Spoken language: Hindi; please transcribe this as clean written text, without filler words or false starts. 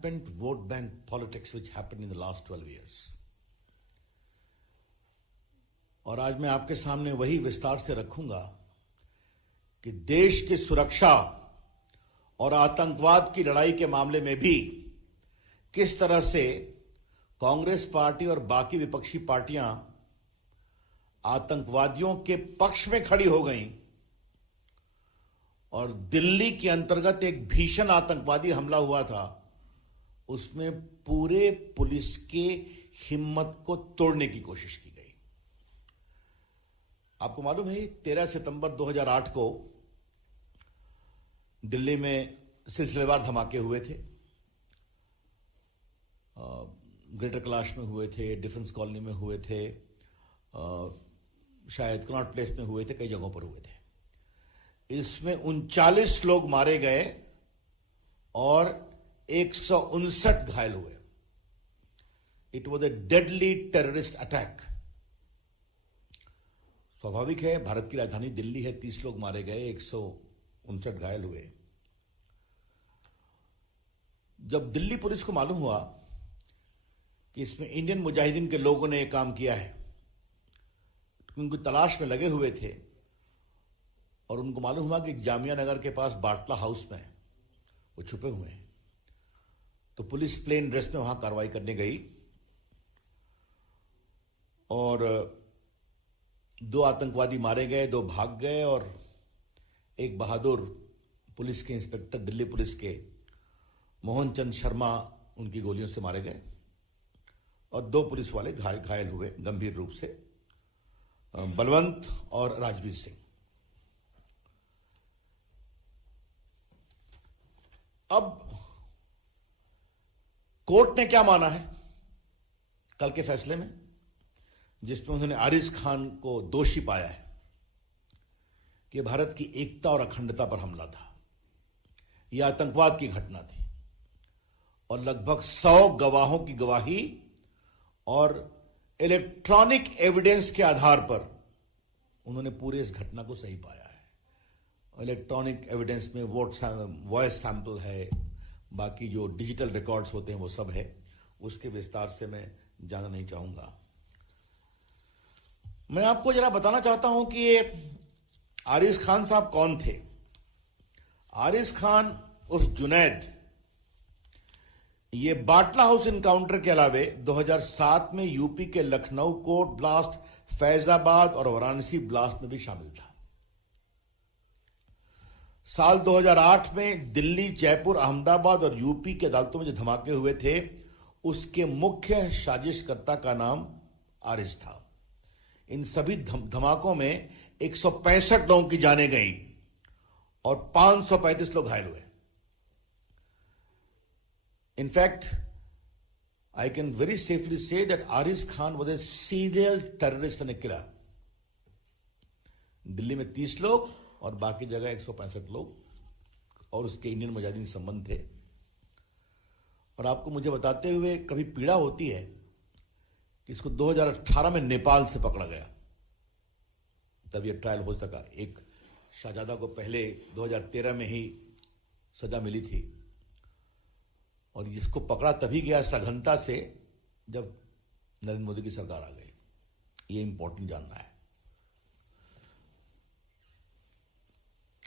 rampant vote bank politics which happened in the last 12 years. और आज मैं आपके सामने वही विस्तार से रखूंगा कि देश की सुरक्षा और आतंकवाद की लड़ाई के मामले में भी किस तरह से कांग्रेस पार्टी और बाकी विपक्षी पार्टियां आतंकवादियों के पक्ष में खड़ी हो गईं और दिल्ली के अंतर्गत एक भीषण आतंकवादी हमला हुआ था, उसमें पूरे पुलिस के हिम्मत को तोड़ने की कोशिश की गई। आपको मालूम है 13 सितंबर 2008 को दिल्ली में सिलसिलेवार धमाके हुए थे। ग्रेटर कैलाश में हुए थे, डिफेंस कॉलोनी में हुए थे, शायद कनॉट प्लेस में हुए थे, कई जगहों पर हुए थे। इसमें 39 लोग मारे गए और 159 घायल हुए। It was a deadly terrorist attack. स्वाभाविक है, भारत की राजधानी दिल्ली है, 30 लोग मारे गए, 159 घायल हुए। जब दिल्ली पुलिस को मालूम हुआ कि इसमें इंडियन मुजाहिदीन के लोगों ने यह काम किया है, उनको तलाश में लगे हुए थे और उनको मालूम हुआ कि जामिया नगर के पास बाटला हाउस में वो छुपे हुए हैं, तो पुलिस प्लेन ड्रेस में वहां कार्रवाई करने गई और 2 आतंकवादी मारे गए, 2 भाग गए और एक बहादुर पुलिस के इंस्पेक्टर, दिल्ली पुलिस के मोहन चंद शर्मा, उनकी गोलियों से मारे गए और 2 पुलिस वाले घायल हुए गंभीर रूप से, बलवंत और राजवीर सिंह। अब कोर्ट ने क्या माना है कल के फैसले में, जिसमें उन्होंने आरिज खान को दोषी पाया है कि भारत की एकता और अखंडता पर हमला था, यह आतंकवाद की घटना थी और लगभग 100 गवाहों की गवाही और इलेक्ट्रॉनिक एविडेंस के आधार पर उन्होंने पूरे इस घटना को सही पाया है। इलेक्ट्रॉनिक एविडेंस में वॉइस सैंपल है, बाकी जो डिजिटल रिकॉर्ड्स होते हैं वो सब है, उसके विस्तार से मैं जाना नहीं चाहूंगा। मैं आपको जरा बताना चाहता हूं कि ये आरिज खान साहब कौन थे। आरिज खान उर्फ जुनैद, ये बाटला हाउस इनकाउंटर के अलावे 2007 में यूपी के लखनऊ कोर्ट ब्लास्ट, फैजाबाद और वाराणसी ब्लास्ट में भी शामिल था। साल 2008 में दिल्ली, जयपुर, अहमदाबाद और यूपी की अदालतों में जो धमाके हुए थे, उसके मुख्य साजिशकर्ता का नाम आरिज था। इन सभी धमाकों में 165 लोगों की जानें गई और 535 लोग घायल हुए। In fact, I can very safely say that Ariz Khan was a serial terrorist and a killer. Delhi में 30 लोग और बाकी जगह 165 लोग और उसके इंडियन मुजाहिदीन संबंध थे। और आपको मुझे बताते हुए कभी पीड़ा होती है कि इसको 2018 में नेपाल से पकड़ा गया, तब यह ट्रायल हो सका। एक शाहजादा को पहले 2013 में ही सजा मिली थी और इसको पकड़ा तभी गया सघनता से जब नरेंद्र मोदी की सरकार आ गई। ये इंपॉर्टेंट जानना है।